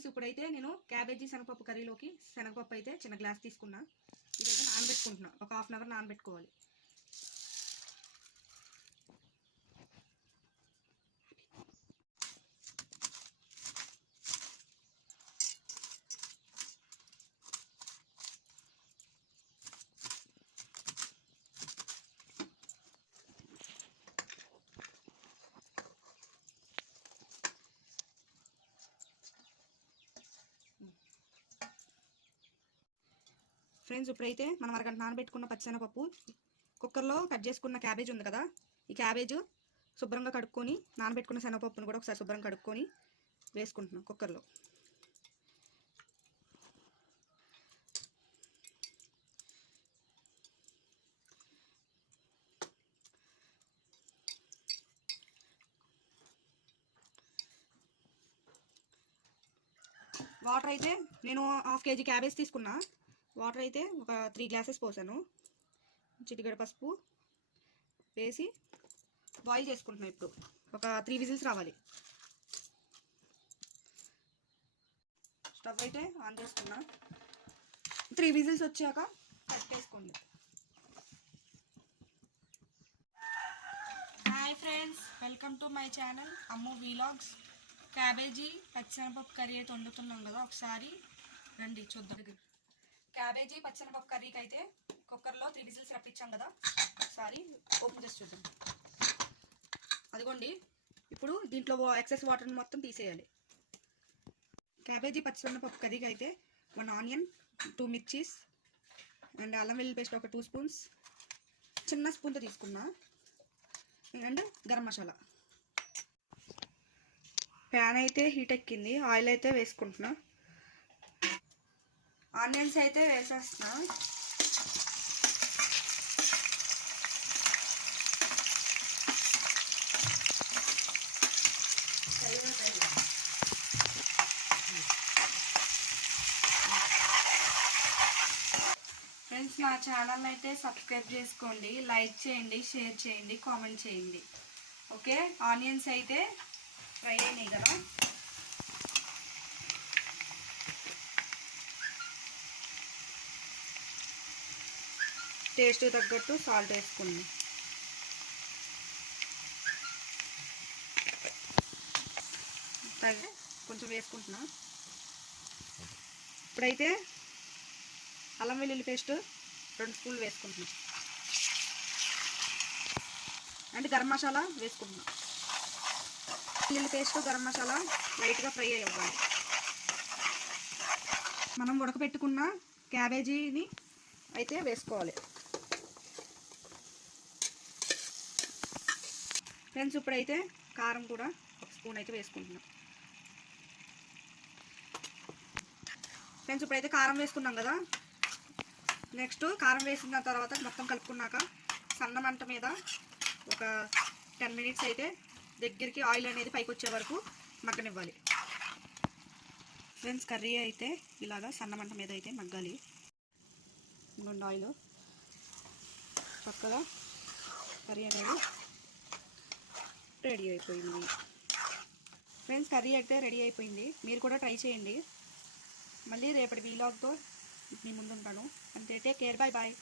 Friends ఇప్పుడైతే నేను cabbage శనగపప్పు కర్రీలోకి శనగపప్పు అయితే చిన్న గ్లాస్ తీసుకున్నా. ఇదైతే నానబెట్టుకుంటున్నా. ఒక హాఫ్ అన్ అవర్ నానబెట్టుకోవాలి. ఫ్రెండ్స్ ఇప్పుడైతే మనం అరగంట నానబెట్టుకున్న పచ్చిశనగపప్పు కుక్కర్లో కట్ చేసుకున్న క్యాబేజ్ ఉంది కదా, ఈ క్యాబేజ్ శుభ్రంగా కడుక్కొని నానబెట్టుకున్న శనగపప్పును కూడా ఒకసారి శుభ్రంగా కడుక్కొని వేసుకుంటున్నాం కుక్కర్లో. వాటర్ అయితే నేను హాఫ్ కేజీ క్యాబేజ్ తీసుకున్నా. వాటర్ అయితే ఒక 3 గ్లాసెస్ పోసాను. చిటికెడు పసుపు వేసి బాయిల్ చేసుకుంటున్నాను. ఇప్పుడు ఒక 3 విజిల్స్ రావాలి. స్టవ్ అయితే ఆన్ చేసుకున్నా. 3 విజిల్స్ వచ్చాక కట్టేసుకోండి. Hi friends, welcome to my channel Ammu vlogs. Cabbage పచ్చిశనగపప్పు కర్రీ అయితే వండుతున్నాం కదా, ఒకసారి రండి చూద్దాం. క్యాబేజీ పచ్చిశనగపప్పు కర్రీకి అయితే కుక్కర్లో 3 విజిల్స్ రప్పించాం కదా, ఒకసారి ఓపెన్ చేసి చూద్దాం. అదిగోండి, ఇప్పుడు దీంట్లో ఎక్సెస్ వాటర్ని మొత్తం తీసేయాలి. క్యాబేజీ పచ్చిశనగపప్పు కర్రీకి అయితే 1 ఆనియన్, 2 మిర్చీస్ అండ్ అల్లం వెల్లుల్లి పేస్ట్ ఒక 2 స్పూన్స్, చిన్న స్పూన్తో తీసుకున్నా, అండ్ గరం మసాలా. ప్యాన్ అయితే హీట్ ఎక్కింది. ఆయిల్ అయితే వేసుకుంటున్నా. ఆనియన్స్ అయితే వేసేస్తున్నా. ఫ్రెండ్స్, నా ఛానల్ అయితే సబ్స్క్రైబ్ చేసుకోండి, లైక్ చేయండి, షేర్ చేయండి, కామెంట్ చేయండి. ఓకే, ఆనియన్స్ అయితే ఫ్రై అయినాయి కదా, టేస్ట్ తగ్గట్టు సాల్ట్ వేసుకున్నాం. కొంచెం వేసుకుంటున్నా. ఇప్పుడైతే అల్లం వెల్లుల్లి పేస్ట్ 2 స్పూన్లు వేసుకుంటున్నాం అండ్ గరం మసాలా వేసుకుంటున్నాం. వెల్లుల్లి పేస్ట్, గరం మసాలా లైట్గా ఫ్రై అవ్వాలి. మనం ఉడకబెట్టుకున్న క్యాబేజీని అయితే వేసుకోవాలి. ఫ్రెండ్స్, ఇప్పుడైతే కారం కూడా 1 స్పూన్ అయితే వేసుకుంటున్నాం. ఫ్రెండ్స్, ఇప్పుడైతే కారం వేసుకున్నాం కదా, నెక్స్ట్ కారం వేసిన తర్వాత మొత్తం కలుపుకున్నాక సన్న మంట మీద ఒక 10 మినిట్స్ అయితే దగ్గరికి ఆయిల్ అనేది పైకి వచ్చే వరకు మగ్గనివ్వాలి. ఫ్రెండ్స్, కర్రీ అయితే ఇలాగా సన్న మంట మీద అయితే మగ్గాలి. ఇంకొంచెం ఆయిల్ చక్కగా కర్రీ అనేది రెడీ అయిపోయింది. ఫ్రెండ్స్, కర్రీ అయితే రెడీ అయిపోయింది. మీరు కూడా ట్రై చేయండి. మళ్ళీ రేపటి వీలాగ్తో మీ ముందు ఉంటాను. అంతే, టేక్ కేర్, బాయ్ బాయ్.